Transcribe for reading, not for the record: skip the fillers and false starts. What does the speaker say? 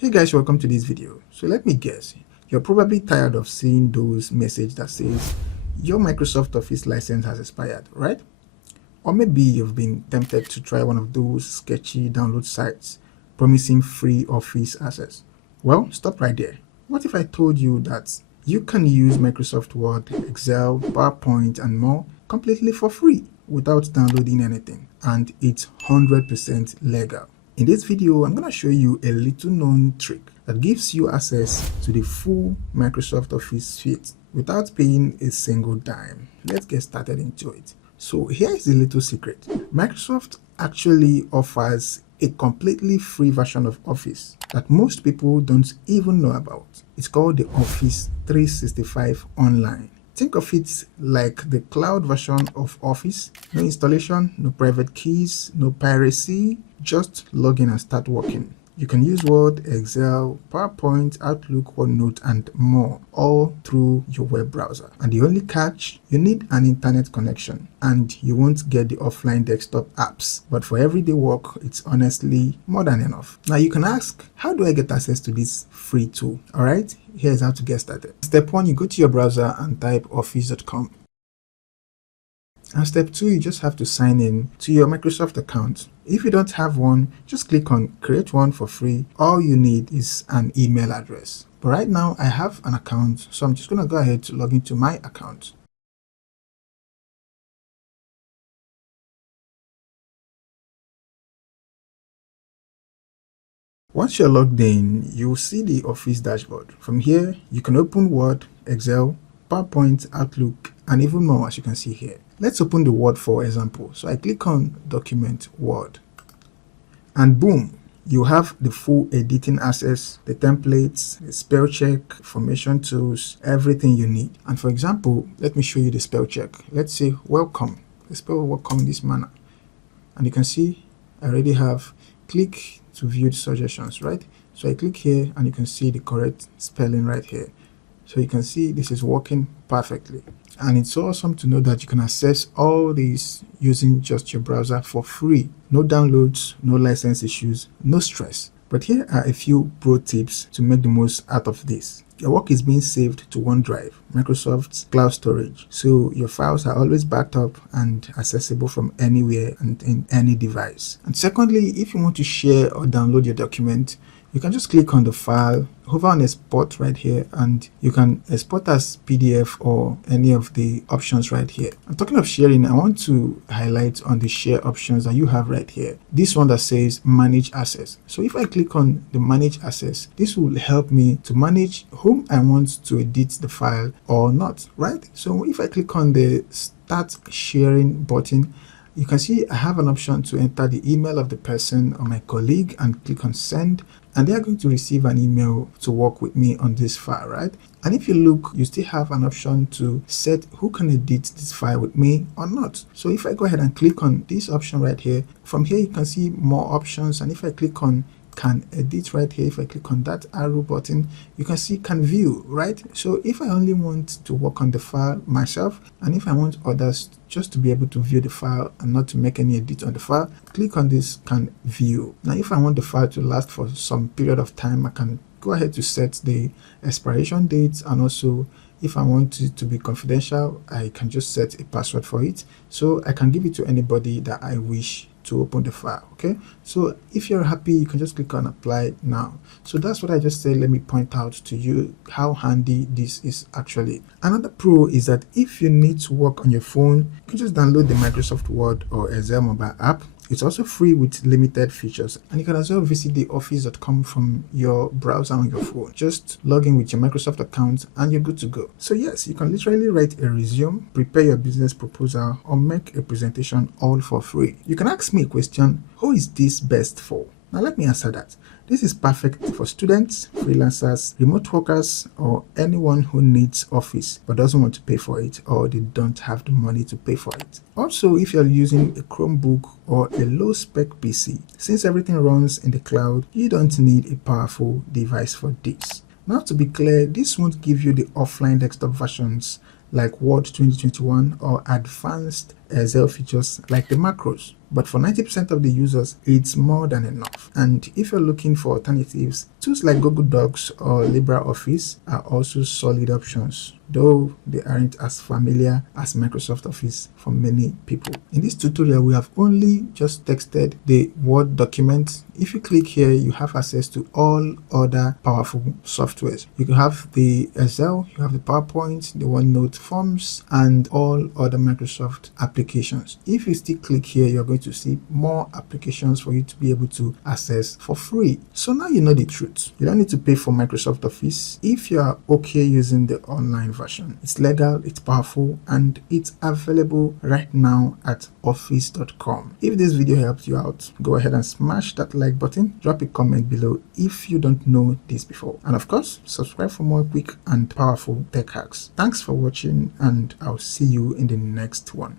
Hey guys, welcome to this video. So let me guess, you're probably tired of seeing those messages that says your Microsoft Office license has expired, right? Or maybe you've been tempted to try one of those sketchy download sites promising free Office access. Well, stop right there. What if I told you that you can use Microsoft Word, Excel, PowerPoint, and more completely for free without downloading anything, and it's 100% legal? In this video, I'm going to show you a little known trick that gives you access to the full Microsoft Office suite without paying a single dime. Let's get started into it. So here is the little secret. Microsoft actually offers a completely free version of Office that most people don't even know about. It's called the Office 365 Online. Think of it like the cloud version of Office. No installation, no private keys, no piracy, just log in and start working. You can use Word, Excel, PowerPoint, Outlook, OneNote, and more, all through your web browser. And the only catch, you need an internet connection, and you won't get the offline desktop apps. But for everyday work, it's honestly more than enough. Now you can ask, how do I get access to this free tool? All right, here's how to get started. Step 1, you go to your browser and type office.com. And step 2, you just have to sign in to your Microsoft account. If you don't have one, just click on create one for free. All you need is an email address. But right now I have an account, so I'm just going to go ahead to log into my account. Once you're logged in, you'll see the Office dashboard. From here, you can open Word, Excel, PowerPoint, Outlook, and even more, as you can see here. Let's open the Word for example. So I click on Document Word, and boom, you have the full editing access, the templates, the spell check, formation tools, everything you need. And for example, let me show you the spell check. Let's say welcome. Let's spell welcome in this manner. And you can see I already have click to view the suggestions, right? So I click here and you can see the correct spelling right here. So you can see this is working perfectly. And it's awesome to know that you can access all these using just your browser for free. No downloads, no license issues, no stress. But here are a few pro tips to make the most out of this. Your work is being saved to OneDrive, Microsoft's cloud storage, so your files are always backed up and accessible from anywhere and in any device. And secondly, if you want to share or download your document, you can just click on the file, hover on export right here, and you can export as PDF or any of the options right here. And talking of sharing, I want to highlight on the share options that you have right here. This one that says manage access. So if I click on the manage access, this will help me to manage whom I want to edit the file or not, right? So if I click on the start sharing button, you can see I have an option to enter the email of the person or my colleague and click on send, and they are going to receive an email to work with me on this file, right? And if you look, you still have an option to set who can edit this file with me or not. So if I go ahead and click on this option right here, from here you can see more options, and if I click on can edit right here, if I click on that arrow button, you can see can view, right? So if I only want to work on the file myself, and if I want others just to be able to view the file and not to make any edit on the file, click on this can view. Now if I want the file to last for some period of time, I can go ahead to set the expiration date, and also if I want it to be confidential, I can just set a password for it, so I can give it to anybody that I wish to open the file. Okay, so if you're happy, you can just click on apply now. So that's what I just said. Let me point out to you how handy this is actually. Another pro is that if you need to work on your phone, you can just download the Microsoft Word or Excel mobile app. It's also free with limited features, and you can as well visit the office.com from your browser on your phone. Just log in with your Microsoft account and you're good to go. So yes, you can literally write a resume, prepare your business proposal, or make a presentation all for free. You can ask me a question, who is this best for? Now let me answer that. This is perfect for students, freelancers, remote workers, or anyone who needs Office but doesn't want to pay for it, or they don't have the money to pay for it. Also, if you're using a Chromebook or a low-spec PC, since everything runs in the cloud, you don't need a powerful device for this. Now to be clear, this won't give you the offline desktop versions like Word 2021 or advanced Excel features like the macros. but for 90% of the users, it's more than enough. And if you're looking for alternatives, tools like Google Docs or LibreOffice are also solid options, though they aren't as familiar as Microsoft Office for many people. In this tutorial, we have only just texted the Word document. If you click here, you have access to all other powerful softwares. You can have the Excel, you have the PowerPoint, the OneNote forms, and all other Microsoft applications. If you still click here, you're going to see more applications for you to be able to access for free. So now you know the truth. You don't need to pay for Microsoft Office if you are okay using the online version. It's legal, it's powerful, and it's available right now at office.com. If this video helped you out, go ahead and smash that like button, drop a comment below if you don't know this before, and of course subscribe for more quick and powerful tech hacks. Thanks for watching, and I'll see you in the next one.